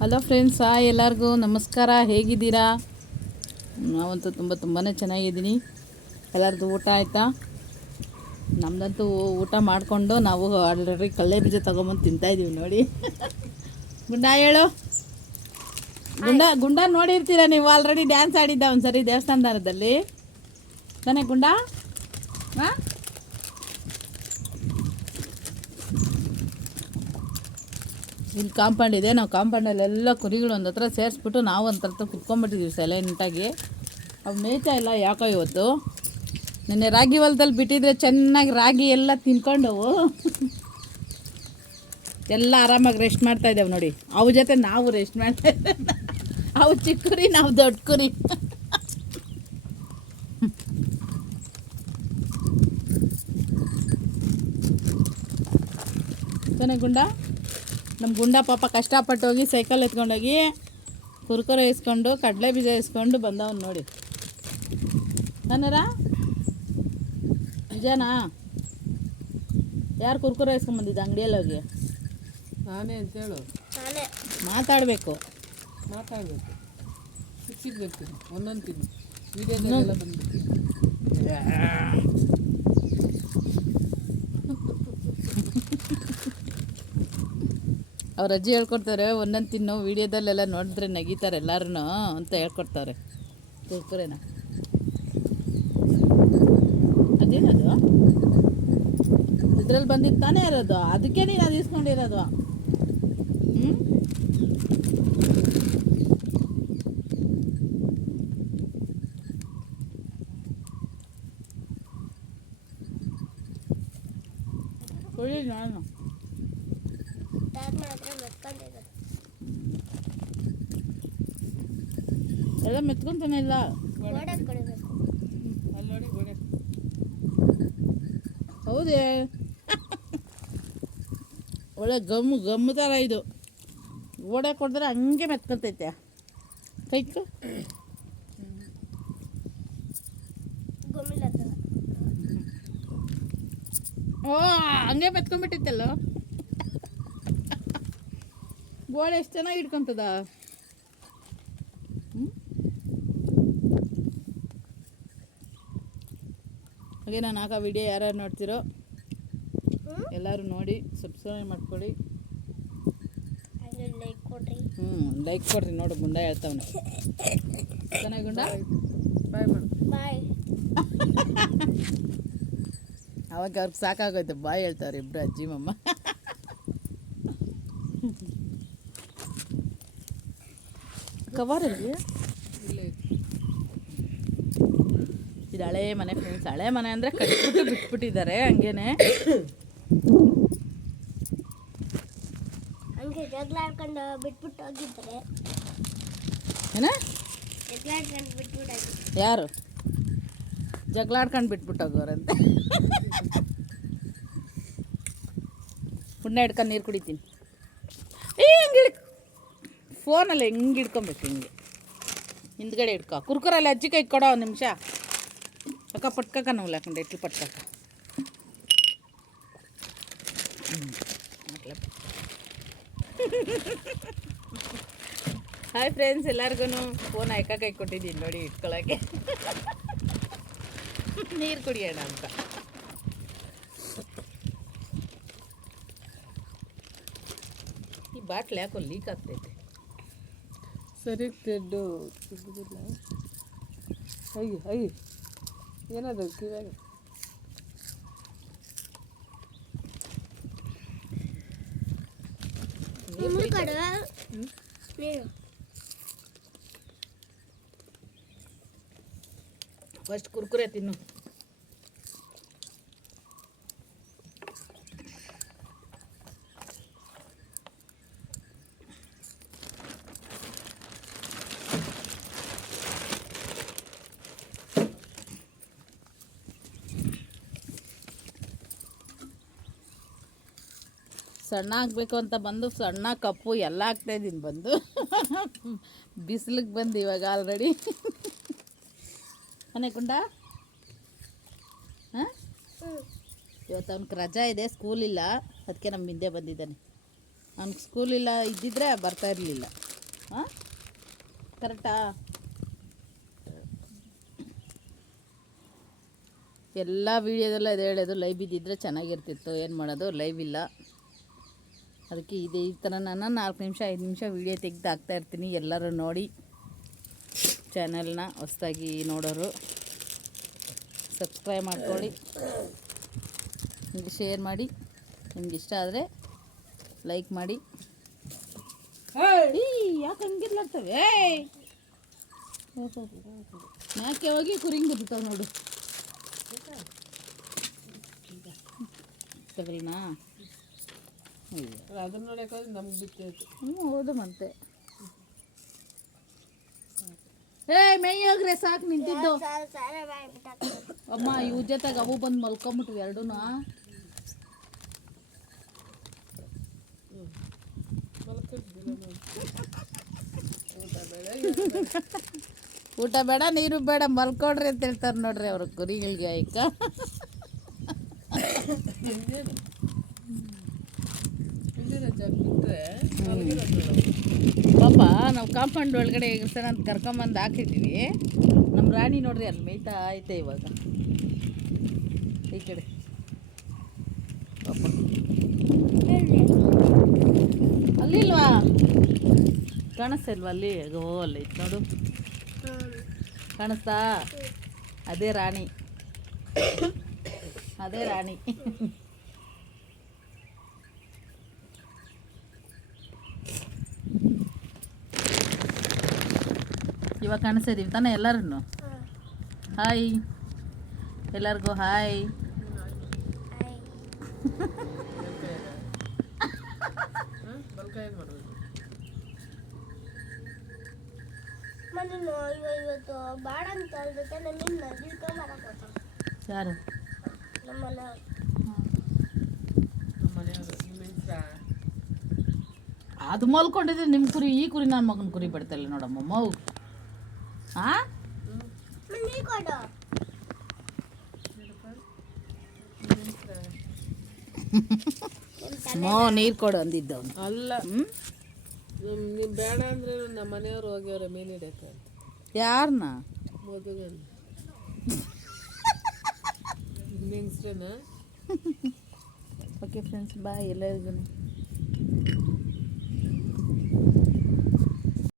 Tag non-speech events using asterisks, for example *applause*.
Hello friends ಎಲ್ಲರಿಗೂ, ನಮಸ್ಕಾರ, ಹೇಗಿದ್ದೀರಾ? ನಾವಂತೂ ತುಂಬ ತುಂಬಾ ಚೆನ್ನಾಗಿದ್ದೀನಿ. ಎಲ್ಲರದ್ದು ಊಟ ಆಯಿತಾ? ನಮ್ಮದಂತೂ ಊಟ ಮಾಡಿಕೊಂಡು ನಾವು ಆಲ್ರೆಡಿ ಕಳ್ಳೆ ಬೀಜ ತೊಗೊಂಬಂದು ತಿಂತಾಯಿದ್ದೀವಿ ನೋಡಿ. ಗುಂಡ ಹೇಳು. ಗುಂಡ ಗುಂಡ ನೋಡಿರ್ತೀರ ನೀವು? ಆಲ್ರೆಡಿ ಡ್ಯಾನ್ಸ್ ಆಡಿದ್ದ ಒಂದ್ಸರಿ ದೇವಸ್ಥಾನದಲ್ಲಿ. ತಾನೇ ಗುಂಡ? ಹಾಂ? ಇಲ್ಲಿ ಕಾಂಪೌಂಡ್ ಇದೆ. ನಾವು ಕಾಂಪೌಂಡಲ್ಲೆಲ್ಲ ಕುರಿಗಳು ಒಂದು ಹತ್ರ ಸೇರಿಸ್ಬಿಟ್ಟು ನಾವು ಒಂಥರ ಕುತ್ಕೊಂಡ್ಬಿಟ್ಟಿದ್ದೀವಿ ಸೈಲೆಂಟಾಗಿ ಅವು ಮೇಯ್ತಾ ಇಲ್ಲ ಯಾಕೋ ಇವತ್ತು. ನಿನ್ನೆ ರಾಗಿ ಹೊಲದಲ್ಲಿ ಬಿಟ್ಟಿದ್ರೆ ಚೆನ್ನಾಗಿ ರಾಗಿ ಎಲ್ಲ ತಿನ್ಕೊಂಡವು. ಎಲ್ಲ ಆರಾಮಾಗಿ ರೆಸ್ಟ್ ಮಾಡ್ತಾ ಇದ್ದೇವೆ ನೋಡಿ. ಅವು ಜೊತೆ ನಾವು ರೆಸ್ಟ್ ಮಾಡ್ತಾ ಇದ್ದೇವೆ. ಅವು ಚಿಕ್ಕ ನಾವು ದೊಡ್ಡ ಕುರಿ. ಚೆನ್ನಾಗಿ ಗುಂಡ ನಮ್ಮ ಗುಂಡ ಪಾಪ ಕಷ್ಟಪಟ್ಟು ಹೋಗಿ ಸೈಕಲ್ ಎತ್ಕೊಂಡೋಗಿ ಕುರ್ಕುರೆ ಇಸ್ಕೊಂಡು ಕಡಲೆ ಬೀಜ ಇಸ್ಕೊಂಡು ಬಂದವನು ನೋಡಿ. ಕನ್ನರ ನಿಜನಾ ಯಾರು ಕುರ್ಕುರೆ ಇಸ್ಕೊಂಬಂದಿದ್ದ ಅಂಗಡಿಯಲ್ಲಿ ಹೋಗಿ? ನಾನೇ ಅಂತೇಳು ಮಾತಾಡಬೇಕು. ಮಾತಾಡಬೇಕು. ಬರ್ತೀನಿ ಒಂದೊಂದು ತಿನ್ನು ವಿಡಿಯೋದಲ್ಲೆಲ್ಲ ಬಂದ್ಬಿಟ್ಟು ಅವ್ರ ಅಜ್ಜಿ ಹೇಳ್ಕೊಡ್ತಾರೆ, ಒಂದೊಂದು ತಿನ್ನು, ವೀಡಿಯೋದಲ್ಲೆಲ್ಲ ನೋಡಿದ್ರೆ ನಗೀತಾರೆ ಎಲ್ಲರೂ ಅಂತ ಹೇಳ್ಕೊಡ್ತಾರೆ. ಕುರ್ಕುರೆನ ಅದೇನದು? ಇದ್ರಲ್ಲಿ ಬಂದಿದ್ದು ತಾನೇ ಇರೋದು? ಅದಕ್ಕೆ ನೀನು ಅದು ಇಸ್ಕೊಂಡಿರೋದು ಹ್ಞೂ ನಾನು ಎಲ್ಲ ಮೆತ್ಕೊಂತಾನೆ ಇಲ್ಲ. ಹೌದೇ? ಒಳ್ಳೆ ಗಮ್ಮು ಗಮ್ಮು ಥರ ಇದು. ಓಡೆ ಕೊಡಿದ್ರೆ ಹಂಗೆ ಮೆತ್ಕೊತೈತೆ ಕೈಕ? ಓ ಹಂಗೆ ಮೆತ್ಕೊಂಡ್ಬಿಟ್ಟಿತ್ತಲ್ಲ? ಗೋಡೆ ಎಷ್ಟು ಚೆನ್ನಾಗಿ ಇಟ್ಕೊಂತದ? ಹಾಗೆ ನಾನು ಹಾಕೋ ವಿಡಿಯೋ ಯಾರ್ಯಾರು ನೋಡ್ತಿರೋ ಎಲ್ಲರೂ ನೋಡಿ ಸಬ್ಸ್ಕ್ರೈಬ್ ಮಾಡ್ಕೊಳ್ಳಿ. ಹ್ಞೂ ಲೈಕ್ ಕೊಡ್ರಿ. ನೋಡು ಗುಂಡ ಹೇಳ್ತಾವನೆ. ಚೆನ್ನಾಗಿ ಗುಂಡ? ಬಾಯ್ ಮಾಡು. *laughs* ಅವಾಗ ಅವ್ರಿಗೆ ಸಾಕಾಗೋಯ್ತು ಬಾಯ್ ಹೇಳ್ತಾವ್ರಿ ಇಬ್ಬರು ಅಜ್ಜಿ ಮಮ್ಮ. *laughs* ಕವರಲ್ಲಿ ಇಲ್ಲೇ ಇದು ಹಳೆ ಮನೆ ಫ್ರೆಂಡ್ಸ್ ಹಳೆ ಮನೆ ಅಂದರೆ ಕಟ್ಬಿಟ್ಟು ಬಿಟ್ಬಿಟ್ಟಿದ್ದಾರೆ ಹಂಗೇನೆ. ಹಂಗೆ ಜಗಳ ಆಡ್ಕೊಂಡು ಬಿಟ್ಬಿಟ್ಟು ಹೋಗಿದ್ದಾರೆ. ಏನ? ಜಗಳ ಆಡ್ಕೊಂಡು ಬಿಟ್ಬಿಟ್ಟು ಯಾರು? ಜಗಳ ಆಡ್ಕೊಂಡು ಬಿಟ್ಬಿಟ್ಟು ಹೋಗೋರಂತೆ ಪುಣ್ಯ ಹಿಡ್ಕೊಂಡು ನೀರು ಕುಡಿತೀನಿ. ಫೋನಲ್ಲಿ ಹೆಂಗೆ ಹಿಡ್ಕೊಬೇಕು, ಹಿಂಗೆ. ಹಿಂದ್ಗಡೆ ಹಿಡ್ಕೊ. ಕುರ್ಕುರಲ್ಲಿ ಅಜ್ಜಿ ಕೈ ಕೊಡೋ ಒಂದು ನಿಮಿಷ. ಅಕ್ಕ ಪಟ್ಕಕ್ಕ ನಾವು ಹಾಕೊಂಡೆ ಇಟ್ಲು ಪಟ್ಕಕ್ಕ. ಹಾಯ್ ಫ್ರೆಂಡ್ಸ್ ಎಲ್ಲರಿಗೂ ಫೋನ್ ಅಯ್ಕ ಕೈ ಕೊಟ್ಟಿದ್ದೀನಿ ನೋಡಿ ಇಟ್ಕೊಳ್ಳೋಕ್ಕೆ ನೀರು ಕುಡಿಯೋಣ ಅಂತ. ಈ ಬಾಟ್ಲ್ ಯಾಕೋ ಲೀಕ್ ಆಗ್ತೈತೆ. ಸರಿ ತೆಡ್ಡು ಸಿಗುದಿಲ್ಲ ಅಯ್ಯ ಅಯ್ಯ ಏನದು ಕಿವಾಗ ನಿಮ್ಮ ಕಡೆ ನೀರು ಫಸ್ಟ್ ಕುರ್ಕುರೆ ತಿನ್ನು ಸಣ್ಣ ಆಗಬೇಕು ಅಂತ ಬಂದು ಸಣ್ಣ ಕಪ್ಪು ಎಲ್ಲ ಹಾಕ್ತಾಯಿದ್ದೀನಿ ಬಂದು. ಬಿಸಿಲಿಗೆ ಬಂದು ಇವಾಗ ಆಲ್ರೆಡಿ ಮನೆ ಕುಂಡ? ಹಾಂ? ಇವತ್ತು ಅವ್ನಿಗೆ ರಜಾ ಇದೆ ಸ್ಕೂಲ್ ಇಲ್ಲ. ಅದಕ್ಕೆ ನಮ್ಮ ಹಿಂದೆ ಬಂದಿದ್ದಾನೆ. ಅವ್ನಿಗೆ ಸ್ಕೂಲ್ ಇಲ್ಲ ಇದ್ದಿದ್ರೆ ಬರ್ತಾ ಇರಲಿಲ್ಲ. ಹಾಂ? ಕರೆಕ್ಟಾ? ಎಲ್ಲ ವೀಡಿಯೋದೆಲ್ಲ ಇದು ಹೇಳೋದು ಲೈವ್ ಇದ್ದಿದ್ರೆ ಚೆನ್ನಾಗಿರ್ತಿತ್ತು. ಏನು ಮಾಡೋದು? ಲೈವ್ ಇಲ್ಲ. ಅದಕ್ಕೆ ಇದೇ ಈ ಥರ ನಾನು ನಾಲ್ಕು ನಿಮಿಷ ಐದು ನಿಮಿಷ ವೀಡಿಯೋ ತೆಗೆದು ಹಾಕ್ತಾ ಇರ್ತೀನಿ. ಎಲ್ಲರೂ ನೋಡಿ ಚಾನಲ್ನ ಹೊಸದಾಗಿ ನೋಡೋರು. ಸಬ್ಸ್ಕ್ರೈಬ್ ಮಾಡ್ಕೊಳ್ಳಿ. ನಿಮಗೆ ಶೇರ್ ಮಾಡಿ. ನಿಮ್ಗೆ ಇಷ್ಟ ಆದರೆ ಲೈಕ್ ಮಾಡಿ. ಯಾಕೆ ಹಂಗಿರ್ಲಾಗ್ತವೆ? ಏಯ್. ಯಾಕೆ ಹೋಗಿ ಕುರಿಂಗ್ ಬದುತ್ತಾವ ನೋಡು. ಸರಿನಾ ಅದನ್ನ ನೋಡಕ್ಕೆ ನಮ್ಗೆ ಬಿತ್ತೈತೆ ಹ್ಞೂ ಹೌದು ಮತ್ತೆ. ಏ ಮೈ ಹೋಗ್ರೆ ಸಾಕು ನಿಂತಿದ್ದು. ಅಮ್ಮ ಇವ್ ಜೊತೆಗೆ ಅವು ಬಂದು ಮಲ್ಕೊಂಬಿಟ್ವಿ ಎರಡೂನ. ಊಟ ಬೇಡ ಊಟ ಬೇಡ ನೀರು ಬೇಡ ಮಲ್ಕೊಡ್ರಿ ಅಂತ ಹೇಳ್ತಾರೆ ನೋಡ್ರಿ ಅವ್ರ ಕುರಿಗಳಿಗೆ ಈಗ ಪಾಪ, ನಾವು ಕಾಂಪೌಂಡ್ ಒಳಗಡೆ ಎಗರ್ಸೋಣ ಅಂತ ಕರ್ಕೊಂಬಂದು ಹಾಕಿದ್ದೀವಿ ನಮ್ಮ ರಾಣಿ ನೋಡ್ರಿ ಅಲ್ಲಿ ಮೇಯ್ತಾ ಐತೆ ಇವಾಗ. ಈ ಕಡೆ. ಪಾಪ. ಅಲ್ಲಿ ಇಲ್ವಾ ಕಾಣಿಸ್ತಾ ಇಲ್ವಾ ಅಲ್ಲಿ ಓ ಅಲ್ಲಿ ನೋಡು. ಕಾಣಿಸ್ತಾ? ಅದೇ ರಾಣಿ. ಅದೇ ರಾಣಿ. ಇವಾಗ ಕಾಣಿಸ್ತಿದ್ದೀವಿ ತಾನೇ ಎಲ್ಲರೂ ಹಾಯ್ ಎಲ್ಲರಿಗೂ ಹಾಯ್ ಯಾರು? ಅದು ಮಲ್ಕೊಂಡಿದ್ರೆ ನಿಮ್ಮ ಕುರಿ ಈ ಕುರಿ ನನ್ನ ಮಗನ ಕುರಿ ಬಿಡ್ತಲ್ಲ ನೋಡಮ್ಮ ಮೌ. ಮೋ ನೀರು ಕೊಡು ಅಂದಿದ್ದ ಅವನು ಅಲ್ಲ ಹ್ಞೂ ನೀವು ಬೇಡ ಅಂದ್ರೆ ನಮ್ಮ ಮನೆಯವ್ರು ಹೋಗ್ಯವ್ರೆ ಮೀನು ಹಿಡಿಯಕ್ಕೆ ಅಂತ. ಯಾರನ್ನ ಮದುವೆ ಓಕೆ ಫ್ರೆಂಡ್ಸ್ ಬಾಯ್ ಎಲ್ಲರಿಗೂ